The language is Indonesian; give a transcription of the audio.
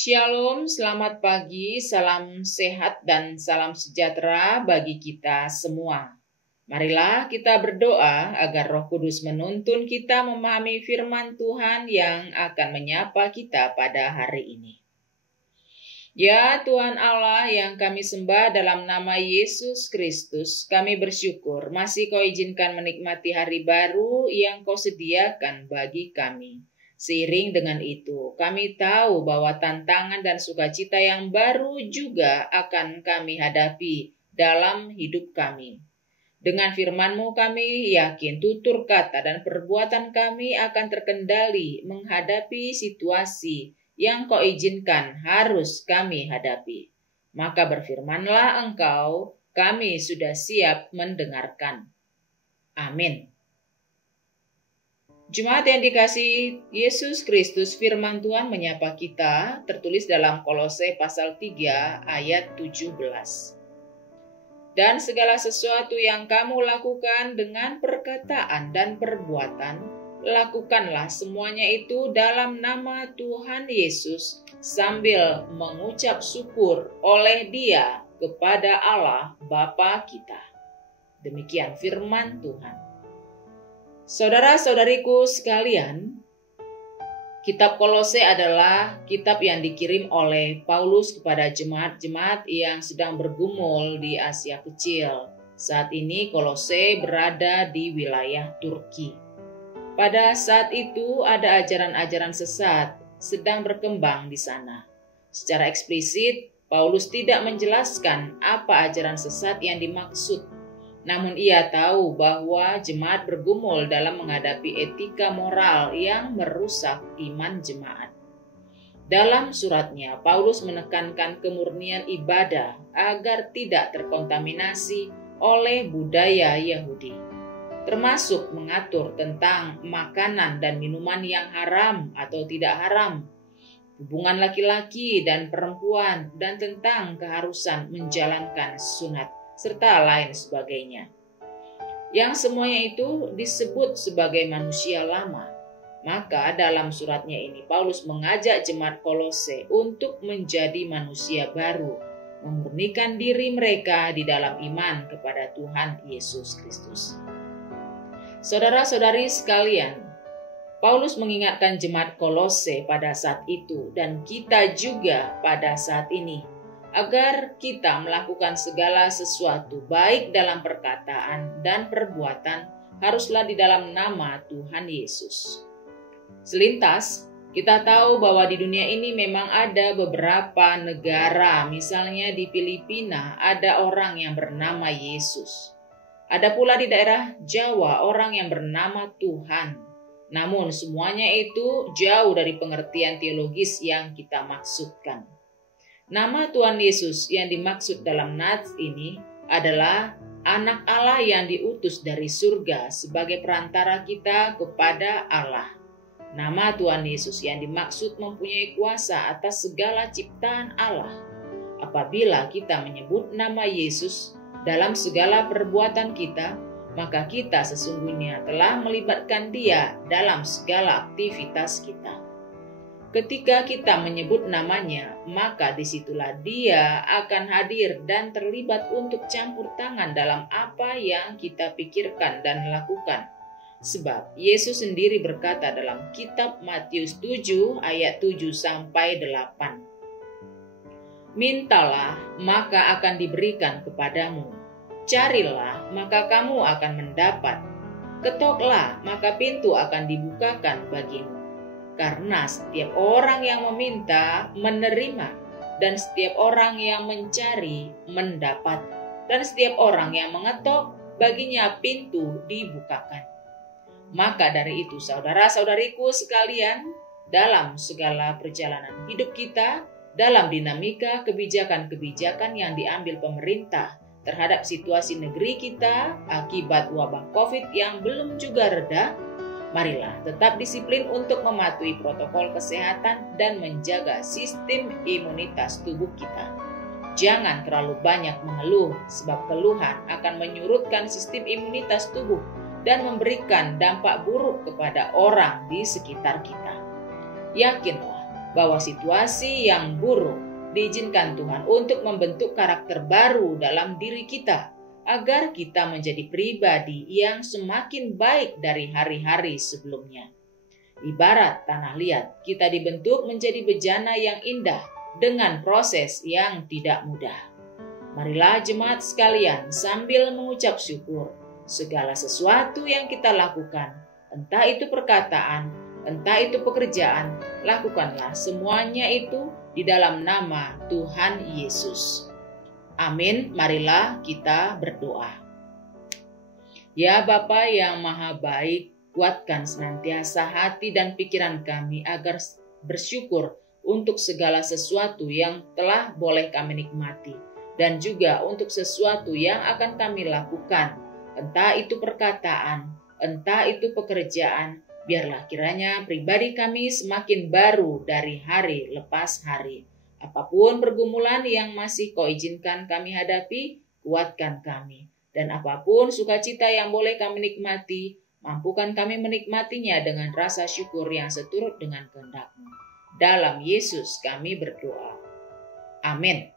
Shalom, selamat pagi, salam sehat dan salam sejahtera bagi kita semua. Marilah kita berdoa agar Roh Kudus menuntun kita memahami firman Tuhan yang akan menyapa kita pada hari ini. Ya Tuhan Allah yang kami sembah dalam nama Yesus Kristus, kami bersyukur masih Kau izinkan menikmati hari baru yang Kau sediakan bagi kami. Seiring dengan itu, kami tahu bahwa tantangan dan sukacita yang baru juga akan kami hadapi dalam hidup kami. Dengan firman-Mu kami yakin tutur kata dan perbuatan kami akan terkendali menghadapi situasi yang Kau izinkan harus kami hadapi. Maka berfirmanlah Engkau, kami sudah siap mendengarkan. Amin. Jemaat yang dikasihi Yesus Kristus, firman Tuhan menyapa kita, tertulis dalam Kolose pasal 3 ayat 17. Dan segala sesuatu yang kamu lakukan dengan perkataan dan perbuatan, lakukanlah semuanya itu dalam nama Tuhan Yesus, sambil mengucap syukur oleh Dia kepada Allah Bapa kita. Demikian firman Tuhan. Saudara-saudariku sekalian, kitab Kolose adalah kitab yang dikirim oleh Paulus kepada jemaat-jemaat yang sedang bergumul di Asia Kecil. Saat ini Kolose berada di wilayah Turki. Pada saat itu ada ajaran-ajaran sesat sedang berkembang di sana. Secara eksplisit, Paulus tidak menjelaskan apa ajaran sesat yang dimaksud. Namun ia tahu bahwa jemaat bergumul dalam menghadapi etika moral yang merusak iman jemaat. Dalam suratnya, Paulus menekankan kemurnian ibadah agar tidak terkontaminasi oleh budaya Yahudi, termasuk mengatur tentang makanan dan minuman yang haram atau tidak haram, hubungan laki-laki dan perempuan, dan tentang keharusan menjalankan sunat, serta lain sebagainya. Yang semuanya itu disebut sebagai manusia lama. Maka dalam suratnya ini Paulus mengajak jemaat Kolose untuk menjadi manusia baru, memurnikan diri mereka di dalam iman kepada Tuhan Yesus Kristus. Saudara-saudari sekalian, Paulus mengingatkan jemaat Kolose pada saat itu dan kita juga pada saat ini, agar kita melakukan segala sesuatu baik dalam perkataan dan perbuatan haruslah di dalam nama Tuhan Yesus. Selintas, kita tahu bahwa di dunia ini memang ada beberapa negara, misalnya di Filipina ada orang yang bernama Yesus. Ada pula di daerah Jawa orang yang bernama Tuhan. Namun semuanya itu jauh dari pengertian teologis yang kita maksudkan. Nama Tuhan Yesus yang dimaksud dalam nats ini adalah Anak Allah yang diutus dari surga sebagai perantara kita kepada Allah. Nama Tuhan Yesus yang dimaksud mempunyai kuasa atas segala ciptaan Allah. Apabila kita menyebut nama Yesus dalam segala perbuatan kita, maka kita sesungguhnya telah melibatkan Dia dalam segala aktivitas kita. Ketika kita menyebut namanya, maka disitulah Dia akan hadir dan terlibat untuk campur tangan dalam apa yang kita pikirkan dan lakukan. Sebab Yesus sendiri berkata dalam kitab Matius 7 ayat 7-8, "Mintalah, maka akan diberikan kepadamu. Carilah, maka kamu akan mendapat. Ketoklah, maka pintu akan dibukakan bagimu. Karena setiap orang yang meminta, menerima, dan setiap orang yang mencari, mendapat, dan setiap orang yang mengetok, baginya pintu dibukakan." Maka dari itu, saudara-saudariku sekalian, dalam segala perjalanan hidup kita, dalam dinamika kebijakan-kebijakan yang diambil pemerintah terhadap situasi negeri kita akibat wabah COVID yang belum juga reda, marilah tetap disiplin untuk mematuhi protokol kesehatan dan menjaga sistem imunitas tubuh kita. Jangan terlalu banyak mengeluh, sebab keluhan akan menyurutkan sistem imunitas tubuh dan memberikan dampak buruk kepada orang di sekitar kita. Yakinlah bahwa situasi yang buruk diizinkan Tuhan untuk membentuk karakter baru dalam diri kita, agar kita menjadi pribadi yang semakin baik dari hari-hari sebelumnya. Ibarat tanah liat, kita dibentuk menjadi bejana yang indah dengan proses yang tidak mudah. Marilah jemaat sekalian sambil mengucap syukur, segala sesuatu yang kita lakukan, entah itu perkataan, entah itu pekerjaan, lakukanlah semuanya itu di dalam nama Tuhan Yesus. Amin. Marilah kita berdoa. Ya Bapa yang Maha Baik, kuatkan senantiasa hati dan pikiran kami agar bersyukur untuk segala sesuatu yang telah boleh kami nikmati, dan juga untuk sesuatu yang akan kami lakukan, entah itu perkataan, entah itu pekerjaan. Biarlah kiranya pribadi kami semakin baru dari hari lepas hari. Apapun pergumulan yang masih Kau izinkan kami hadapi, kuatkan kami. Dan apapun sukacita yang boleh kami nikmati, mampukan kami menikmatinya dengan rasa syukur yang seturut dengan kehendak-Mu. Dalam Yesus kami berdoa. Amin.